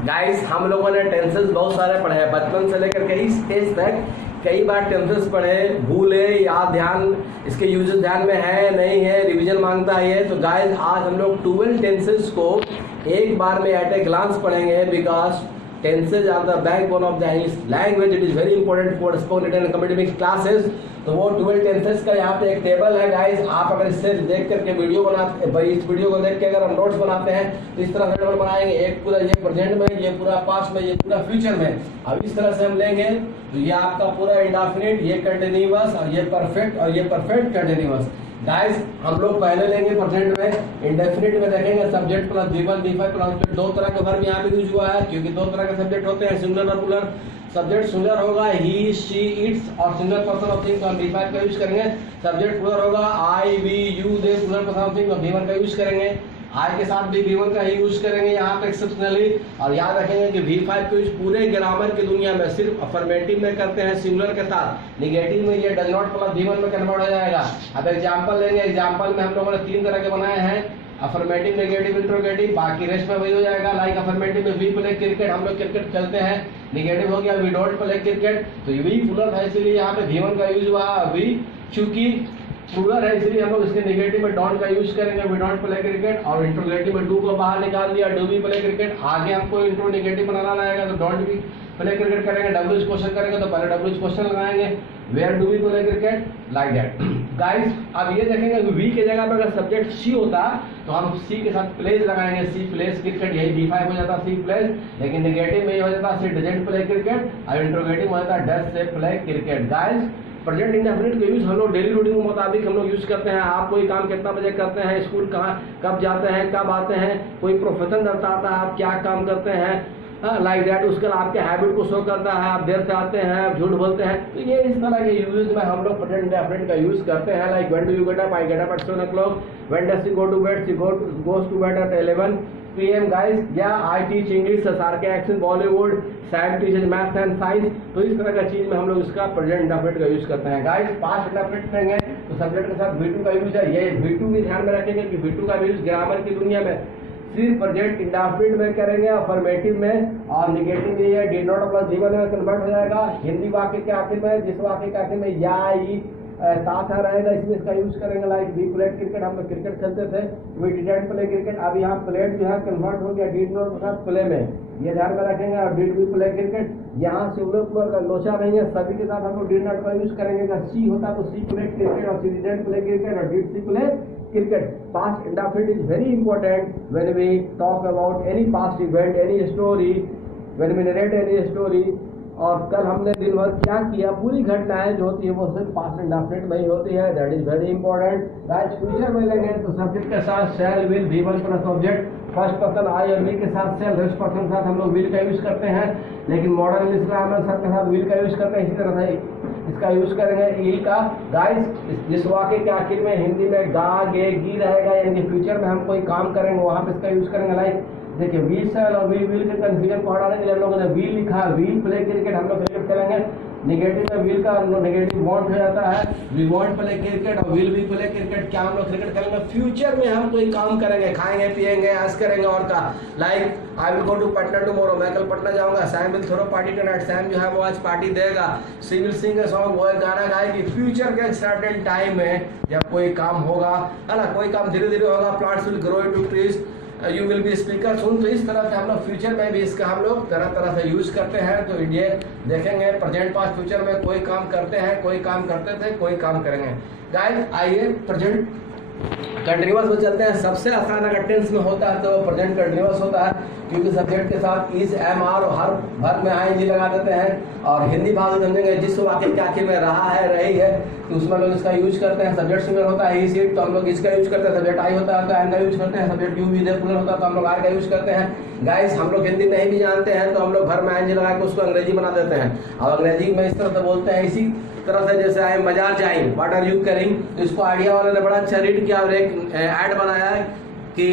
Guys हम लोगों ने टेंसेस बहुत सारे पढ़े हैं, बचपन से लेकर के इस स्टेज तक कई बार टेंसेस पढ़े, भूले या ध्यान इसके यूज ध्यान में है नहीं है, रिवीजन मांगता है ये। तो गाइस आज हम लोग 12 टेंसेस को एक बार में एट ए ग्लांस पढ़ेंगे, because tenses are the backbone of the English language. It is very important for spoken written academic classes. तो वो 12 टेंसेस का यहाँ पे एक टेबल है गाइस। आप अगर इससे देख करके वीडियो बनाते, भाई इस वीडियो को देख के अगर हम नोट्स बनाते हैं तो इस तरह से टेबल बनाएंगे, एक पूरा ये प्रेजेंट में, ये पूरा पास्ट में, ये पूरा फ्यूचर में। अब इस तरह से हम लेंगे तो ये आपका पूरा इंडेफिनिट, ये कंटिन्यूअस और ये परफेक्ट और ये परफेक्ट कंटिन्यूअस। गाइस हम लोग पहले लेंगे प्रेजेंट में, इंडेफिनिट में देखेंगे subject plus V1 V5 plus दो तरह का वर्ब यहाँ पे यूज हुआ है, क्योंकि दो तरह के सब्जेक्ट होते हैं, सिंगुलर और प्लूरल। सब्जेक्ट सिंगुलर होगा ही, शी, इट्स और सिंगुलर पर्सन ऑफ थिंग, तो हम V5 का यूज करेंगे। सब्जेक्ट प्लूरल होगा I, we, you, they, singular person of thing, तो V1 का यूज करेंगे। आई के साथ भी V1 का ही यूज करेंगे यहाँ पे एक्सेप्शनली। और याद रखेंगे कि V5 को यूज पूरे ग्रामर की दुनिया में सिर्फ अफर्मेटिव में करते हैं सिंगुलर के साथ, निगेटिव में ये डज नॉट प्लस V1 में कन्वर्ट हो जाएगा। अब एग्जाम्पल लेंगे, एग्जाम्पल में हम लोगों ने 3 तरह के बनाए हैं, अफर्मेटिव, नेगेटिव, इंट्रोगेटिव। बाकी रेस्ट में वही हो जाएगा। लाइक अफर्मेटिव में वी प्ले क्रिकेट, हम लोग क्रिकेट खेलते हैं। नेगेटिव हो गया वी डोंट प्ले क्रिकेट, तो वी प्लूरल है इसलिए यहाँ पे V1 का यूज हुआ। वी चूंकि प्लूरल है इसलिए हम लोग इसके नेगेटिव में डोंट का यूज करेंगे, वी डोंट प्ले क्रिकेट। और इंट्रोगेटिव में डू को बाहर निकाल दिया, डू वी प्ले क्रिकेट। आगे हमको इंट्रो नेगेटिव बनाना रहेगा तो डोंट वी प्ले क्रिकेट करेंगे। डब्ल्यू क्वेश्चन करेंगे तो पहले डब्ल्यू क्वेश्चन लगाएंगे, where do we play cricket, like that. Guys अब ये देखेंगे कि वी के जगह पर अगर सब्जेक्ट सी होता तो हम सी के साथ प्लेस लगाएंगे, सी प्लेस क्रिकेट, यही V5 हो जाता सी प्लेस। लेकिन नेगेटिव में ये हो जाता सी डजंट प्ले क्रिकेट, और इंट्रोगेटिव हो जाता डज से play cricket. Guys present indefinite का यूज हम लोग डेली रूटीन के मुताबिक हम लोग यूज करते हैं। आप कोई काम कितना बजे करते हैं, स्कूल कहाँ कब जाते हैं, कब आते हैं, कोई प्रोफेशन करता आता है, आप क्या काम करते हैं, लाइक दैट। उसके आपके हैबिट को शो करता है, आप देर से आते हैं, आप झूठ बोलते हैं। तो ये इस तरह के यूज में हम लोग प्रेजेंट इंडेफिनिट का यूज करते हैं। Like when do you get up, I get up at 7 o'clock। When does she go to bed, she goes to bed at 11 PM। Guys या आई टीच इंग्लिश, सार्के action, Bollywood, Sam teaches maths and science. तो इस तरह का चीज में हम लोग इसका प्रेजेंट इंडेफिनिट का यूज करते हैं। गाइस पास्ट इंडेफिनिट लेंगे तो सब्जेक्ट के साथ V2 का यूज है। ये V2 भी ध्यान में रखेंगे कि V2 का यूज ग्रामर की दुनिया में सिर्फ प्रेजेंट इंडेफिनिट में करेंगे, अफर्मेटिव में। और नेगेटिव में ये डिड नॉट प्लस V1 में कन्वर्ट हो जाएगा। हिंदी वाक्य के आखिर में, जिस वाक्य के आखिर में या ई साथ रहेगा, इसमें इसका यूज करेंगे। लाइक वी प्लेड क्रिकेट, हम लोग क्रिकेट खेलते थे, वी डिडंट प्ले क्रिकेट। अब यहाँ प्लेड जो है कन्वर्ट हो गया डिड नॉट प्ले में, ये ध्यान में रखेंगे। और डिड वी प्ले क्रिकेट, यहाँ सिंगुलर प्लूरल का लोचा नहीं है, सभी के साथ हम लोग डिड नॉट का यूज करेंगे। अगर सी होता तो सी प्लेड क्रिकेट और सी डिडंट प्ले क्रिकेट और did she play cricket. Past indefinite is very important when we talk about any past event, any story, when we narrate any story. और कल हमने दिन भर क्या किया, पूरी घटनाएं जो होती है वो सिर्फ पास्ट इंडेफिनिट में ही होती है। That is very important. Guys future में लेंगे तो सब्जेक्ट के साथ shall, will, V1 plus object, first person I और वी के साथ शैल, रेस्ट पर्सन के साथ हम लोग विल का यूज करते हैं। लेकिन मॉडर्न इंग्लिश ग्रामर सब के साथ विल का यूज करते हैं। इसी तरह से इसका यूज करेंगे इल का। गाइस जिस वाक्य के आखिर में हिंदी में गा, गे, गी रहेगा, यानी फ्यूचर में हम कोई काम करेंगे वहां पे इसका यूज करेंगे। लाइक देखिए वी शैल और वी विल के कंफ्यूजन को हटाने के लिए हम लोगों ने वील लिखा, वील प्ले क्रिकेट, हम लोग क्रिकेट करेंगे। नेगेटिव में विल का नेगेटिव वांट हो जाता है, वी वांट प्ले क्रिकेट और विल भी प्ले क्रिकेट। क्या हम लोग क्रिकेट करेंगे, फ्यूचर में हम कोई काम करेंगे, खाएंगे पिएंगे ऐश करेंगे और का। Like I will go to Patna tomorrow, मैं कल पटना जाऊंगा। Sam will throw party tonight, Sam जो है वो आज पार्टी देगा। सी विल सिंग अ सॉन्ग, वो गाना गाएगी। फ्यूचर के सर्टेन टाइम में जब कोई काम होगा, है ना, कोई काम धीरे धीरे होगा, plants will grow into trees, you will be speaker सुन। तो इस तरह से हम लोग फ्यूचर में भी इसका हम लोग तरह तरह से यूज करते हैं। तो ये देखेंगे प्रेजेंट पास्ट फ्यूचर में कोई काम करते हैं, कोई काम करते थे, कोई काम करेंगे। गाइस आइए प्रेजेंट कंटिन्यूअस में चलते हैं। सबसे आसान अगर टेंस में होता है तो प्रेजेंट कंटिन्यूअस होता है, क्योंकि सब्जेक्ट के साथ इज, एम, आर और हर वर्ब में आई लगा देते हैं। और हिंदी भाषा समझेंगे, जिस वाक्य के आखिर में रहा है, रही है, तो उसमें लोग इसका यूज करते हैं। सब्जेक्ट सिंगुलर होता है, ही, सीट, तो हम लोग इसका यूज करते हैं। सब्जेक्ट आई होता है तो एम का यूज करते हैं। Subject you, we, they plural होता है तो हम लोग आर का यूज करते हैं। गाइस हम लोग हिंदी नहीं भी जानते हैं तो हम लोग घर में आई लगा के उसको अंग्रेजी बना देते हैं। अब अंग्रेजी में इस तरह से बोलते हैं, इसी तरह से जैसे आई एम बाजार जाइंग, व्हाट आर यू करिंग, तो इसको आइडिया वाले ने बड़ा अच्छा रीड किया और एक ऐड बनाया है कि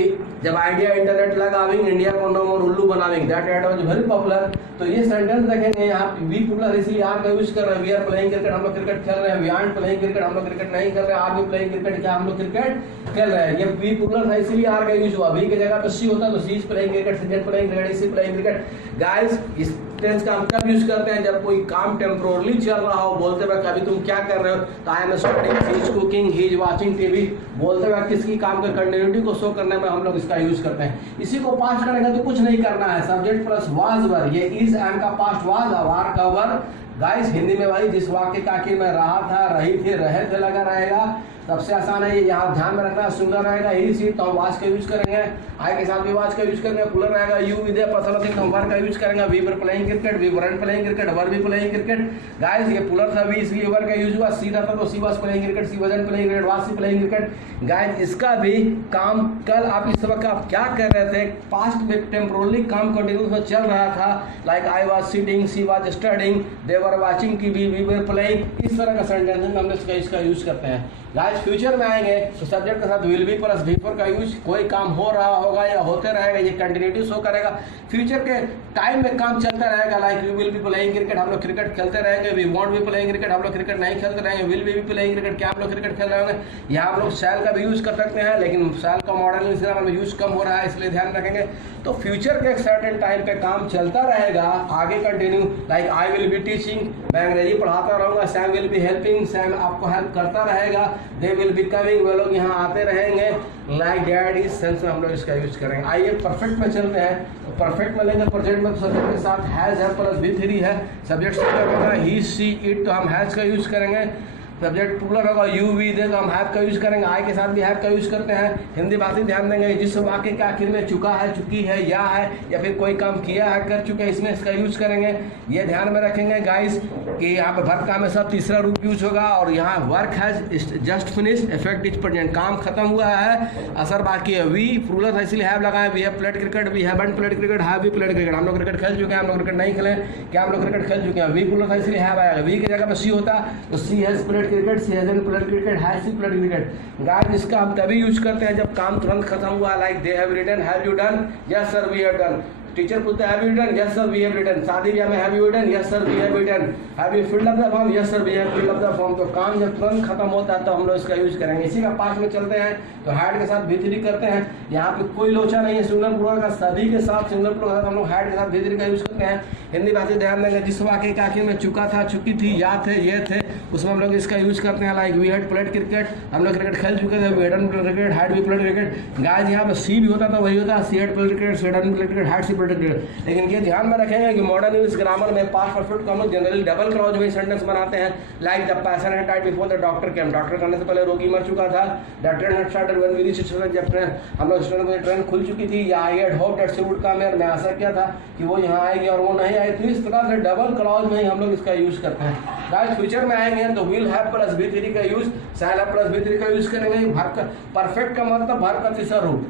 जब आइडिया इंटरनेट लगाविंग इंडिया को नो मोर उल्लू बनाविंग, that ad was very popular. तो ये सेंटेंस देखेंगे यहाँ वी पॉपुलर इसलिए आर का यूज कर रहे हैं, वी आर प्लेइंग क्रिकेट, हम लोग क्रिकेट खेल रहे हैं, वी आर प्लेइंग क्रिकेट, हम लोग क्रिकेट नहीं खेल रहे हैं, आर वी प्लेइंग क्रिकेट, क्या हम लोग क्रिकेट खेल रहे हैं। ये वी पॉपुलर था इसलिए आर का यूज हुआ, वी की जगह पे सी होता तो she is playing cricket, she is playing cricket, she playing cricket. Guys इस टेंस का हम कब यूज करते हैं, जब कोई काम टेम्पोरली चल रहा हो, बोलते वक्त अभी तुम क्या कर रहे हो, तो I am studying, he is cooking, he is watching TV, बोलते वक्त किसकी काम का कंटिन्यूटी को शो करने में हम लोग इसका यूज करते हैं। इसी को पास्ट करेंगे तो कुछ नहीं करना है, सब्जेक्ट प्लस वाज वर, ये इज एम का पास्ट वाज, आर का वर। गाइस हिंदी में भाई जिस वाक्य का आखिर में रहा था, रही थी, रहे थे लगा रहेगा, सबसे आसान है ये, यहाँ ध्यान में रखना, सुंदर रहेगा ही सी, तो हम वाज का यूज करेंगे, आई के साथ भी वाज का यूज करेंगे, पुलर रहेगा यू विद पर्सन थिंग, हम वर का यूज करेंगे, we were playing cricket, we weren't playing cricket, were we playing cricket. Guys ये पुलर था वी इसलिए वर का यूज हुआ, सी रहता तो she was playing cricket, she wasn't playing cricket, was she playing cricket. Guys इसका भी काम कल आप इस वक्त आप क्या कर रहे थे, पास्ट में टेम्पोरली काम कंटिन्यूस में चल रहा था, like I was sitting, she was studying, they were watching TV, we were playing. इस तरह का सेंटेंस में हम इसका यूज करते हैं। गाइस फ्यूचर में आएंगे तो सब्जेक्ट के साथ will be plus be four का यूज, कोई काम हो रहा होगा या होते रहेगा, ये कंटिन्यूटी शो करेगा। फ्यूचर के टाइम में काम चलता रहेगा, like we will be playing cricket, हम लोग क्रिकेट खेलते रहेंगे, we won't be playing cricket, हम लोग क्रिकेट नहीं खेलते रहेंगे, विल बी प्लेइंग क्रिकेट, क्या हम लोग क्रिकेट खेल रहे होंगे। यहाँ हम लोग शैल का भी यूज कर सकते हैं, लेकिन शैल का मॉडर्न इस्लाम में यूज कम हो रहा है, इसलिए ध्यान रखेंगे। तो फ्यूचर के एक सर्टेन टाइम पे काम चलता रहेगा, आगे continue, like I will be teaching, मैं अंग्रेजी पढ़ाता रहूंगा, Sam will be helping, Sam आपको हेल्प करता रहेगा, दे विल बी कमिंग, वे लोग यहाँ आते रहेंगे, लाइक दैट, इस सेंस में हम लोग इसका यूज करेंगे। आइए परफेक्ट में चलते हैं, तो परफेक्ट में लेंगे प्रेजेंट में, तो सब्जेक्ट के साथ हैज है प्लस बी थ्री है, सब्जेक्ट सिंगुलर होगा ही सी इट, तो हम हैज का यूज करेंगे। सब्जेक्ट प्लूरल होगा यू वी दे, तो हम हैव का यूज करेंगे, आई के साथ भी हैव का यूज करते हैं। हिंदी भाषी ध्यान देंगे, जिस वाक्य के आखिर में चुका है, चुकी है, या फिर कोई काम किया है, कर चुके हैं, इसमें इसका यूज करेंगे। ये ध्यान में रखेंगे गाइस कि यहाँ पे वर्ब का हमेशा तीसरा रूप यूज होगा, और यहाँ work has just finished, effect is present, काम खत्म हुआ है, असर बाकी है। वी प्लूरल है इसलिए हैव लगाए, we have played cricket, we haven't played cricket, have we played cricket, हम लोग क्रिकेट खेल चुके हैं, हम लोग क्रिकेट नहीं खेले, क्या हम लोग क्रिकेट खेल चुके हैं। वी प्लूरल है इसलिए हैव आएगा, वी की जगह पे सी होता तो she has played cricket, she hasn't played cricket, has she played cricket. Guys इसका हम तभी यूज करते हैं जब काम तुरंत खत्म हुआ, like they have written, have you done, yes sir we have done. Teacher पूछते हैं have you written, yes sir we have written. शादी ब्याह में have you written, yes sir we have written. Have you filled up the form, yes sir we have filled up the form. तो काम जब तुरंत खत्म होता है तो हम लोग इसका यूज करेंगे। इसी का पास में चलते हैं तो हैड के साथ भी3 करते हैं, यहाँ पे कोई लोचा नहीं है, सिंगुलर प्लूरल का सभी के साथ सिंगुलर प्लूरल हम लोग हैड के साथ भी3 का यूज करते हैं। हिंदी भाषी ध्यान देंगे, जिस वाक्य के आखिर में चुका था, चुकी थी, या थे, ये थे, उसमें हम लोग इसका यूज करते हैं, like we had played cricket, हम लोग क्रिकेट खेल चुके थे, we hadn't played cricket, had we played cricket. Guys यहाँ पे सी भी होता था वही होता, she had played cricket, she hadn't played cricket, had she played cricket. लेकिन ये ध्यान में रखेंगे कि मॉडर्न इंग्लिश ग्रामर में पास्ट परफेक्ट को हम लोग जनरली डबल क्लॉज में सेंटेंस बनाते हैं, like the patient had died before the doctor came, doctor करने से पहले रोगी मर चुका था। The train had started when we reached, जब हम लोग स्टेशन में ट्रेन खुल चुकी थी, या I had hoped that she would come here, मैं आशा किया था कि वो यहाँ आएगी और वो नहीं आई। तो इस प्रकार से डबल क्लॉज में ही हम लोग इसका यूज करते हैं। गाइस फ्यूचर में आएंगे तो विल हैव प्लस बी3 का use, shall have plus B3 का यूज करेंगे। वर्ब का परफेक्ट का मतलब वर्ब का तीसरा रूप,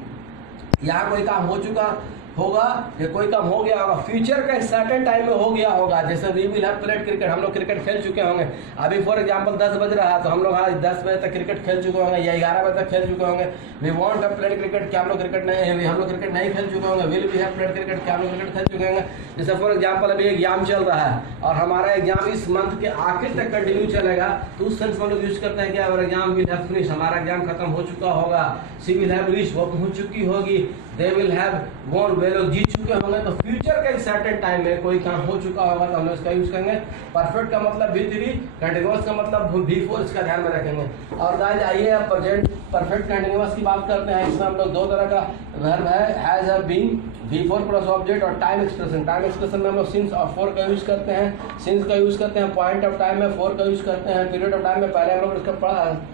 यहाँ कोई काम हो चुका होगा या कोई काम हो गया होगा, फ्यूचर का एक सर्टेन टाइम में हो गया होगा, जैसे we will have played cricket, हम लोग क्रिकेट खेल चुके होंगे। अभी फॉर एग्जांपल 10 बज रहा है तो हम लोग आज 10 बजे तक क्रिकेट खेल चुके होंगे, या 11 बजे तक खेल चुके होंगे। We want to played cricket, क्या हम लोग क्रिकेट नहीं है, हम लोग क्रिकेट नहीं खेल चुके होंगे। Will we have played cricket, क्या हम लोग क्रिकेट खेल चुके होंगे। जैसे फॉर एग्जाम्पल अभी एग्जाम चल रहा है और हमारा एग्जाम इस मंथ के आखिर तक कंटिन्यू चलेगा, तो उस सेंस में हम लोग यूज करते हैं कि अवर एग्जाम विल हैव फिनिश, हमारा एग्जाम खत्म हो चुका होगा। सी विल हैव रीच, वो पहुंच चुकी होगी। दे विल हैव वॉन, वे लोग जीत चुके होंगे। तो फ्यूचर के सर्टेन टाइम में कोई काम हो चुका होगा तो हम लोग इसका यूज करेंगे। परफेक्ट का मतलब भी3, कंटिन्यूअस का मतलब भी4, इसका ध्यान में रखेंगे। और गाइस आइए अब प्रेजेंट परफेक्ट कंटिन्यूअस की बात करते हैं। इसमें हम लोग 2 तरह का वर्ब है, has, have, been, V4 plus object और टाइम एक्सप्रेशन। टाइम एक्सप्रेशन में हम लोग सिंस और फॉर का यूज करते हैं, सिंस का यूज करते हैं, पॉइंट ऑफ टाइम में फॉर का यूज करते हैं, पीरियड ऑफ टाइम में पहले हम लोग इसका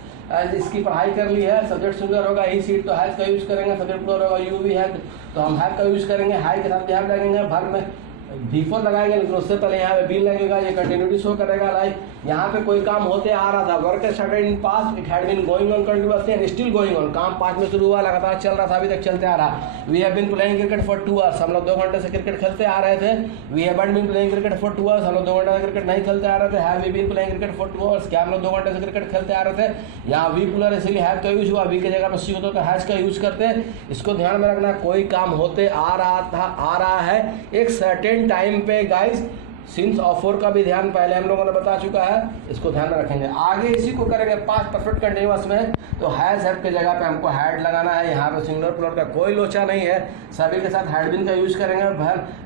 इसकी पढ़ाई कर ली है। सब्जेक्ट सिंगुलर होगा ही सीट तो हैज का यूज करेंगे, सब्जेक्ट प्लूरल होगा यू भी हैड तो हम हैव का यूज करेंगे, हाई के साथ हैव लगेंगे। वर्ब में V4 लगाएंगे, लेकिन उससे पहले यहाँ पे बीन लगेगा, ये कंटिन्यूटी शो करेगा। लाइक यहाँ पे कोई काम होते आ रहा था, work started in past, it had been going on continuously and still going on. काम 5 में शुरू हुआ, लगातार चल रहा था, अभी तक चलते आ रहा। We have been playing cricket for 2 hours, हम लोग 2 घंटे से क्रिकेट खेलते आ रहे थे। We haven't been playing cricket for 2 hours, हम लोग 2 घंटे से क्रिकेट नहीं खेलते आ रहे थे। Have we been playing cricket for 2 hours, क्या हम लोग 2 घंटे से क्रिकेट खेलते आ रहे थे। यहाँ वी प्लस इसलिए हैव का यूज हुआ, वी की जगह पर सी होता तो हैज का यूज करते हैं। इसको ध्यान में रखना, कोई काम होते आ रहा है एक सर्टेन टाइम पे गाइस। सिंस और फॉर का भी ध्यान पहले हम लोगों ने बता चुका है, इसको ध्यान में रखेंगे। आगे इसी को करेंगे पास्ट परफेक्ट कंटिन्यूअस में, तो हैज हैव के जगह पे हमको हैड लगाना है। यहाँ पे सिंगुलर प्लूरल का कोई लोचा नहीं है, सभी के साथ हैड बीन का यूज करेंगे।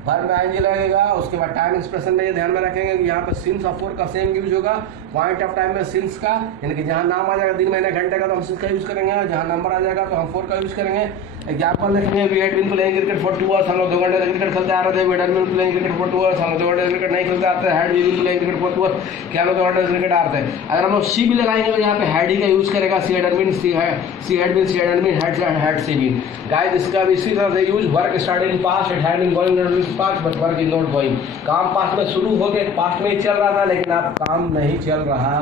भर में आएंगे लगेगा, उसके बाद टाइम एक्सप्रेशन में ये ध्यान में रखेंगे कि यहाँ पे सिंस और फॉर का सेम यूज होगा। पॉइंट ऑफ टाइम में सिंस का, यानी कि जहाँ नाम आ जाएगा दिन महीने घंटे का तो हम सिंस का यूज करेंगे, जहाँ नंबर आ जाएगा तो हम फॉर का यूज करेंगे। एग्जाम्पल देखेंगे, we had been playing cricket for 2 hours, हम लोग 2 घंटे से क्रिकेट खेलते आ रहे थे। We had been playing cricket for 2 hours, हम लोग 2 घंटे से क्रिकेट नहीं खेलते आते। Had we been playing cricket for 2 hours, क्या हम लोग 2 घंटे से क्रिकेट आते हैं। अगर हम लोग सी भी लगाएंगे तो यहाँ पे हैड ही का यूज करेगा। She had been, she had been, had she been. Guys इसका भी इसी तरह से use, work started in past, it had been going in past but work is not going. काम पास्ट में शुरू हो गए, पास्ट में ही चल रहा था, लेकिन अब काम नहीं चल रहा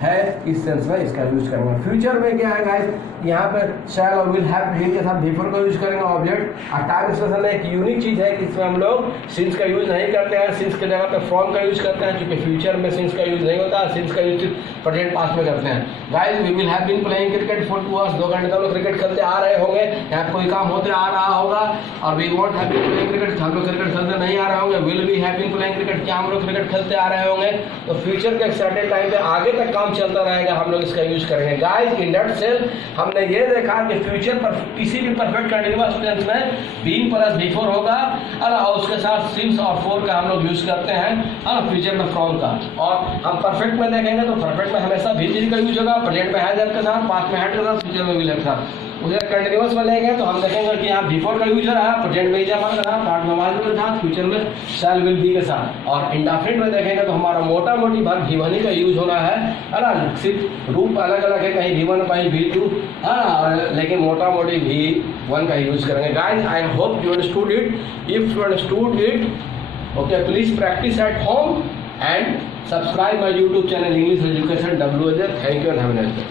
है, इस सेंस में इसका यूज करेंगे। फ्यूचर में क्या है गाइस, यहाँ पे शैल और विल हैव के साथ बिफोर का यूज करेंगे ऑब्जेक्ट। और टाइम एक्सप्रेशन एक यूनिक चीज है कि इसमें हम लोग सिंस का यूज नहीं करते हैं, सिंस के जगह पे फ्रॉम का यूज करते हैं, क्योंकि फ्यूचर में सिंस का यूज नहीं होता, सिंस का यूज प्रेजेंट पास्ट में करते हैं। Guys we will have been playing cricket for 2 hours, 2 घंटे हम लोग क्रिकेट खेलते आ रहे होंगे। यहाँ कोई काम होते आ रहा होगा। और we won't have been playing cricket, हम लोग क्रिकेट खेलते नहीं आ रहे होंगे। Will be have been playing cricket, क्या हम लोग क्रिकेट खेलते आ रहे होंगे। तो फ्यूचर के एक सर्टेन टाइम पे आगे तक काम चलता रहेगा, हम लोग इसका यूज करेंगे। गाइस इन दैट सेंस हमने ये देखा कि फ्यूचर पर किसी भी परफेक्ट कंटीन्यूअस टेंस में बीन प्लस बिफोर होगा, और उसके साथ सिंस और फॉर का हम लोग यूज करते हैं, और फ्यूचर में फ्रॉम का। और हम परफेक्ट में देखेंगे तो परफेक्ट में हमेशा भी का यूज होगा, प्रेजेंट में हैज के साथ, पास्ट में हैड के साथ, फ्यूचर में विल के साथ। उधर कंटीन्यूअस में लेंगे तो हम देखेंगे कि यहाँ बिफोर का यूज रहा, प्रेजेंट में जमा रहा, पास्ट में वाज के साथ, फ्यूचर में शैल विल बी के साथ। और इंडेफिनिट में देखेंगे तो हमारा मोटा मोटी भाग भी1 का यूज होना है ना। सिर्फ रूप अलग अलग है, कहीं V1 कहीं V2 है ना, लेकिन मोटा मोटी V1 का यूज करेंगे। Guys I hope you understood it. If you understood it, okay, please practice at home and subscribe my YouTube channel English Education WJ. Thank you and have a nice day.